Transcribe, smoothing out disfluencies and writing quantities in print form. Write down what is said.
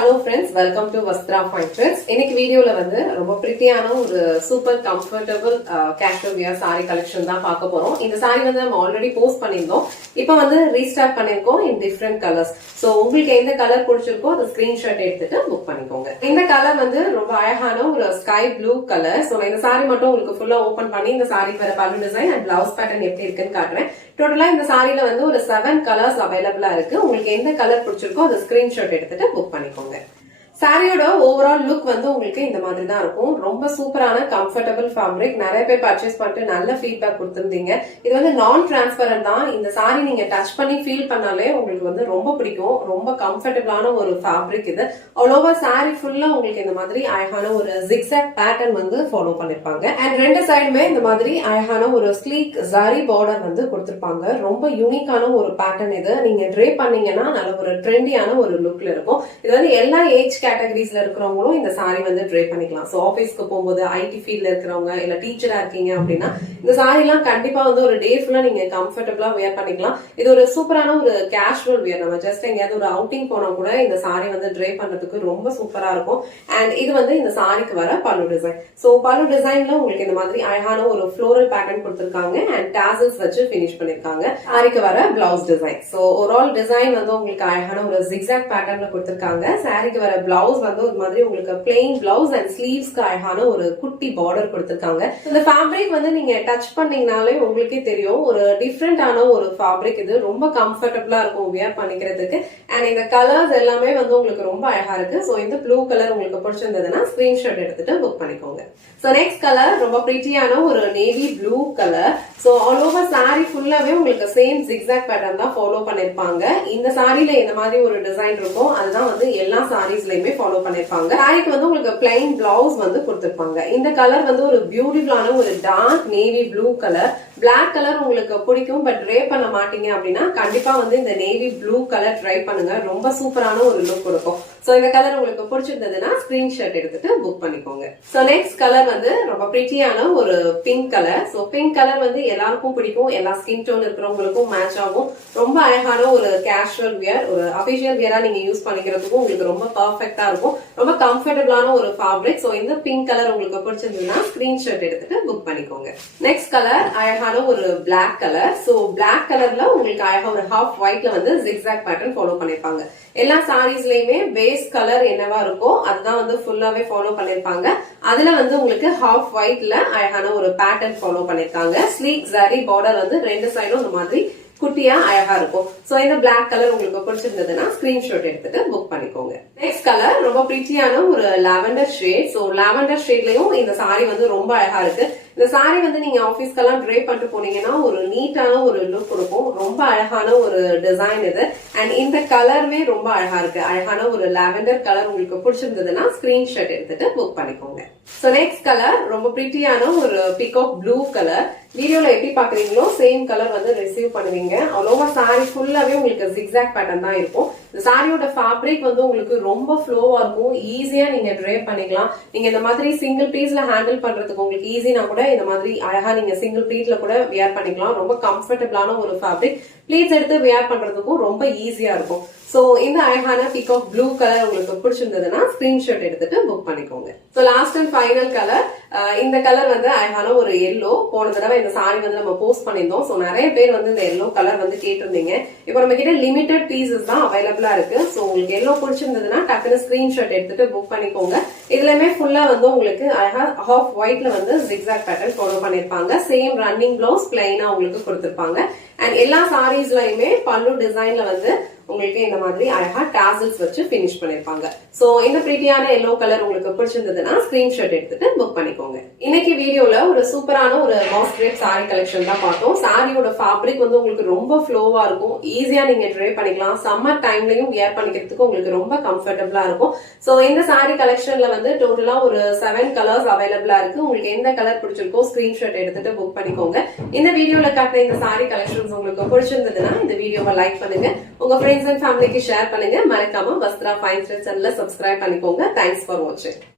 hello friends, welcome to Vastra Fine Threads. இன்னைக்கு வீடியோல வந்து ரொம்ப பிரிட்டியான ஒரு super comfortable casual wear saree collection தான் பார்க்க போறோம். இந்த saree வந்து நம்ம ஆல்ரெடி போஸ்ட் பண்ணிருந்தோம். இப்போ வந்து ரீஸ்டார்ட் பண்ணிருக்கோம் in different colors. So உங்களுக்கு எந்த கலர் பிடிச்சிருக்கோ அதை ஸ்கிரீன்ஷாட் எடுத்துட்டு புக் பண்ணிக்கோங்க. இந்த கலர் வந்து ரொம்ப அழகான ஒரு ஸ்கை ப்ளூ கலர். சோ இந்த saree மட்டும் உங்களுக்கு ஃபுல்லா ஓபன் பண்ணி இந்த saree வர பல்லு டிசைன் அண்ட் பிளவுஸ் பேட்டர்ன் எப்படி இருக்குன்னு காட்டுறேன். டோட்டலா இந்த சாரில வந்து ஒரு 7 கலர்ஸ் அவைலபிளா இருக்கு. உங்களுக்கு எந்த கலர் பிடிச்சிருக்கோ அதை ஸ்கிரீன்ஷாட் எடுத்துட்டு புக் பண்ணிக்கோங்க. சாரியோட ஓவரால் லுக் வந்து உங்களுக்கு இந்த மாதிரி தான் இருக்கும். ரொம்ப சூப்பரான கம்ஃபர்டபிள் ஃபேப்ரிக். நிறைய பேர் பர்ச்சேஸ் பண்ணிட்டு நல்ல ஃபீட்பேக் கொடுத்திருந்தீங்க. இது வந்து நான் டிரான்ஸ்பரண்ட் தான். இந்த சாரி நீங்க டச் பண்ணி ஃபீல் பண்ணாலே உங்களுக்கு வந்து ரொம்ப பிடிக்கும். ரொம்ப கம்ஃபர்டபிளான ஒரு ஃபேப்ரிக் இது. ஆல் ஓவர் சாரி ஃபுல்லா உங்களுக்கு இந்த மாதிரி அழகான ஒரு ஜிக்ஸாக் பேட்டர்ன் வந்து ஃபாலோ பண்ணிருப்பாங்க. அண்ட் ரெண்டு சைடுமே இந்த மாதிரி அழகான ஒரு ஸ்லீக் ஜரி பார்டர் வந்து கொடுத்திருப்பாங்க. ரொம்ப யூனிக்கான ஒரு பேட்டர்ன் இது. நீங்க ட்ரே பண்ணீங்கன்னா நல்ல ஒரு ட்ரெண்டியான ஒரு லுக்ல இருக்கும். இது வந்து எல்லா ஏஜ் கேட்டகரிஸ்ல இருக்கிறவங்களும் இந்த சாரி வந்து ட்ரை பண்ணிக்கலாம். சோ ஆபீஸ்க்கு போகும்போது ஐடி ஃபீல்ட்ல இருக்கிறவங்க இல்ல டீச்சரா இருக்கீங்க அப்படின்னா இந்த சாரி எல்லாம் கண்டிப்பா வந்து ஒரு டே ஃபுல்லா நீங்க கம்ஃபர்டபிளா வேர் பண்ணிக்கலாம். இது ஒரு சூப்பரான ஒரு கேஷுவல் வேர். நம்ம ஜஸ்ட் எங்கேயாவது ஒரு அவுட்டிங் போனா கூட இந்த சாரி வந்து ட்ரை பண்றதுக்கு ரொம்ப சூப்பரா இருக்கும். அண்ட் இது வந்து இந்த சாரிக்கு வர பல்லு டிசைன். சோ பல்லு டிசைன்ல உங்களுக்கு இந்த மாதிரி அழகான ஒரு ஃப்ளோரல் பேட்டர்ன் கொடுத்திருக்காங்க அண்ட் டாசல்ஸ் வச்சு பினிஷ் பண்ணிருக்காங்க. சாரிக்கு வர blouse design. So overall design வந்து உங்களுக்கு அழகான ஒரு ஜிக்ஸாக் பேட்டர்ன்ல கொடுத்திருக்காங்க. சாரிக்கு வர பிளவுஸ் வந்து ஒரு மாதிரி உங்களுக்கு பிளெயின் பிளவுஸ் அண்ட் ஸ்லீவ்ஸ்க்கு அழகான ஒரு குட்டி பார்டர் கொடுத்திருக்காங்க. இந்த ஃபேப்ரிக் வந்து நீங்க டச் பண்ணீங்கனாலே உங்களுக்கே தெரியும் ஒரு டிஃப்ரெண்டான ஒரு ஃபேப்ரிக். இது ரொம்ப கம்ஃபர்டபிளா இருக்கும் வியர் பண்ணிக்கிறதுக்கு. அண்ட் இந்த கலர்ஸ் எல்லாமே வந்து உங்களுக்கு ரொம்ப அழகா இருக்கு. சோ இந்த ப்ளூ கலர் உங்களுக்கு பிடிச்சிருந்ததுன்னா ஸ்கிரீன்ஷாட் எடுத்துட்டு புக் பண்ணிக்கோங்க. சோ நெக்ஸ்ட் கலர் ரொம்ப பிரிட்டியான ஒரு navy blue colour. So all over sorry ஃபுல்லாவே உங்களுக்கு சேம் ஜிக்ஸாக் பேட்டர்ன் தான் ஃபாலோ பண்ணிருப்பாங்க. இந்த சாரில இந்த மாதிரி ஒரு டிசைன் இருக்கும். அதுதான் வந்து எல்லா சாரீஸ்லயுமே ஃபாலோ பண்ணிருப்பாங்க. சாரிக்கு வந்து உங்களுக்கு பிளைன் பிளவுஸ் வந்து கொடுத்திருப்பாங்க. இந்த கலர் வந்து ஒரு பியூட்டிஃபுல்லான ஒரு dark navy blue colour. Black colour உங்களுக்கு பிடிக்கும் பட் ட்ரை பண்ண மாட்டீங்க அப்படின்னா கண்டிப்பா வந்து இந்த நேவி ப்ளூ கலர் ட்ரை பண்ணுங்க. ரொம்ப சூப்பரான ஒரு லுக் கொடுக்கும். சோ இந்த கலர் உங்களுக்கு பிடிச்சிருந்ததுன்னா ஸ்கிரீன்ஷாட் எடுத்துட்டு புக் பண்ணிக்கோங்க. சோ நெக்ஸ்ட் கலர் வந்து ரொம்ப பிரிட்டியான ஒரு pink colour. So pink colour வந்து எல்லாருக்கும் பிடிக்கும். எல்லா ஸ்கின் டோன் இருக்கிறவங்களுக்கும் மேட்ச் ஆகும். ரொம்ப அழகான ஒரு கேஷுவல் வியர், ஒரு அபிஷியல் வியரா நீங்க யூஸ் பண்ணிக்கிறதுக்கும் உங்களுக்கு ரொம்ப பர்ஃபெக்டா இருக்கும். ரொம்ப கம்ஃபர்டபிளான ஒரு ஃபேப்ரிக். சோ இந்த பிங்க் கலர் உங்களுக்கு பிடிச்சிருந்ததுன்னா ஸ்கிரீன்ஷாட் எடுத்துட்டு புக் பண்ணிக்கோங்க. நெக்ஸ்ட் கலர் அழகான ஒரு பிளாக் கலர். சோ பிளாக் கலர்ல உங்களுக்கு அழகா ஒரு ஹாஃப் ஒயிட்ல வந்து ஜிக்ஸாக் பேட்டர்ன் ஃபாலோ பண்ணிருப்பாங்க. எல்லா சாரீஸ்லயுமே பேஸ் கலர் என்னவா இருக்கோ அதுதான் வந்து ஃபுல்லாவே ஃபாலோ பண்ணிருப்பாங்க. அதுல வந்து உங்களுக்கு ஹாஃப் ஒயிட்ல அழகான ஒரு பேட்டர்ன் ஃபாலோ பண்ணிருக்காங்க. ஸ்லீக் ஜரி பார்டர் வந்து ரெண்டு சைடும் இந்த மாதிரி குட்டியா அழகா இருக்கும். சோ இந்த பிளாக் கலர் உங்களுக்கு பிடிச்சிருந்ததுன்னா ஸ்கிரீன்ஷாட் எடுத்துட்டு புக் பண்ணிக்கோங்க. நெக்ஸ்ட் கலர் ரொம்ப பிரிட்டியான ஒரு லாவெண்டர் ஷேட். சோ லாவெண்டர் ஷேட்லயும் இந்த சாரி வந்து ரொம்ப அழகா இருக்கு. இந்த சாரி வந்து நீங்க ஆபீஸ்க்கெல்லாம் ட்ரை பண்ணிட்டு போனீங்கன்னா ஒரு நீட்டான ஒரு லுக் கொடுக்கும். ரொம்ப அழகான ஒரு டிசைன் இது. அண்ட் இந்த கலருமே ரொம்ப அழகா இருக்கு. அழகான ஒரு லாவெண்டர் கலர் உங்களுக்கு பிடிச்சிருந்ததுன்னா ஸ்கிரீன்ஷாட் எடுத்துட்டு புக் பண்ணிக்கோங்க. சோ நெக்ஸ்ட் கலர் ரொம்ப பிரிட்டியான ஒரு பீகாக் ப்ளூ கலர். வீடியோல எப்படி பாக்குறீங்களோ சேம் கலர் வந்து ரிசீவ் பண்ணுவீங்க. அவ்வளோவா சாரி ஃபுல்லாவே உங்களுக்கு ஜிக்ஸாக் பேட்டர்ன் தான் இருக்கும். இந்த சாரியோட ஃபேப்ரிக் வந்து உங்களுக்கு ரொம்ப ஃப்ளோவா இருக்கும். ஈஸியா நீங்க ட்ரை பண்ணிக்கலாம். நீங்க இந்த மாதிரி சிங்கிள் பீஸ்ல ஹேண்டில் பண்றதுக்கு உங்களுக்கு ஈஸினா கூட இந்த மாதிரி அழகா நீங்க சிங்கிள் ப்ளீட்ல கூட வியர் பண்ணிக்கலாம். ரொம்ப கம்ஃபர்டபிளான ஒரு ஃபேப்ரிக். ப்ளீட்ஸ் எடுத்து வியர் பண்றதுக்கும் ரொம்ப ஈஸியா இருக்கும். சோ இந்த அழகான பீகாக் ப்ளூ கலர் உங்களுக்கு பிடிச்சிருந்ததுன்னா ஸ்கிரீன்ஷாட் எடுத்துட்டு புக் பண்ணிக்கோங்க. So last and final colour இந்த கலர் வந்து அழகான ஒரு எல்லோ. போன தடவை இந்த சாரி வந்து நம்ம போஸ்ட் பண்ணியிருந்தோம். சோ நிறைய பேர் வந்து இந்த எல்லோ கலர் வந்து கேட்டிருந்தீங்க. இப்போ நம்ம கிட்ட லிமிடெட் பீசஸ் தான் அவைலபிளா இருக்கு. சோ உங்களுக்கு எல்லோ பிடிச்சிருந்ததுன்னா டக்குனு ஸ்கிரீன்ஷாட் எடுத்துட்டு புக் பண்ணிக்கோங்க. இதுலயுமே ஃபுல்லா வந்து உங்களுக்கு அழகா ஹாஃப் ஒயிட்ல வந்து ஜிக்ஸாக் பேட்டர்ன் ஃபாலோ பண்ணிருப்பாங்க. சேம் ரன்னிங் பிளவுஸ் பிளைனா உங்களுக்கு கொடுத்திருப்பாங்க. அண்ட் எல்லா சாரீஸ்லயுமே பல்லு டிசைன்ல வந்து உங்களுக்கு இந்த மாதிரி அழகா டாசல்ஸ் வச்சு பினிஷ் பண்ணிருப்பாங்க. சோ இந்த பிரிட்டியான எல்லோ கலர் உங்களுக்கு பிடிச்சிருந்ததுன்னா ஸ்கிரீன்ஷாட் எடுத்துட்டு புக் பண்ணிக்கோங்க. இன்னைக்கு வீடியோல ஒரு சூப்பரான ஒரு மவுஸ் கிரேப் சாரி கலெக்ஷன் தான் பார்த்தோம். சாரியோட ஃபேப்ரிக் வந்து உங்களுக்கு ரொம்ப ஃப்ளோவா இருக்கும். ஈஸியா நீங்க ட்ரை பண்ணிக்கலாம். சம்மர் டைம்லயும் வியர் பண்ணிக்கிறதுக்கு உங்களுக்கு ரொம்ப கம்ஃபர்டபிளா இருக்கும். சோ இந்த சாரி கலெக்ஷன்ல வந்து டோட்டலா ஒரு 7 கலர்ஸ் அவைலபிளா இருக்கு. உங்களுக்கு எந்த கலர் பிடிச்சிருக்கோ ஸ்கிரீன்ஷாட் எடுத்துட்டு புக் பண்ணிக்கோங்க. இந்த வீடியோல காட்டுற இந்த சாரி கலெக்ஷன்ஸ் உங்களுக்கு பிடிச்சிருந்ததுன்னா இந்த வீடியோவை லைக் பண்ணுங்க. உங்க ஃப்ரெண்ட்ஸ் அண்ட் ஃபேமிலிக்கு ஷேர் பண்ணுங்க. மறக்காம வஸ்த்ரா ஃபைன் த்ரெட்ஸ் சேனலை சப்ஸ்கிரைப் பண்ணிக்கோங்க. தேங்க்ஸ் ஃபார் வாட்சிங்.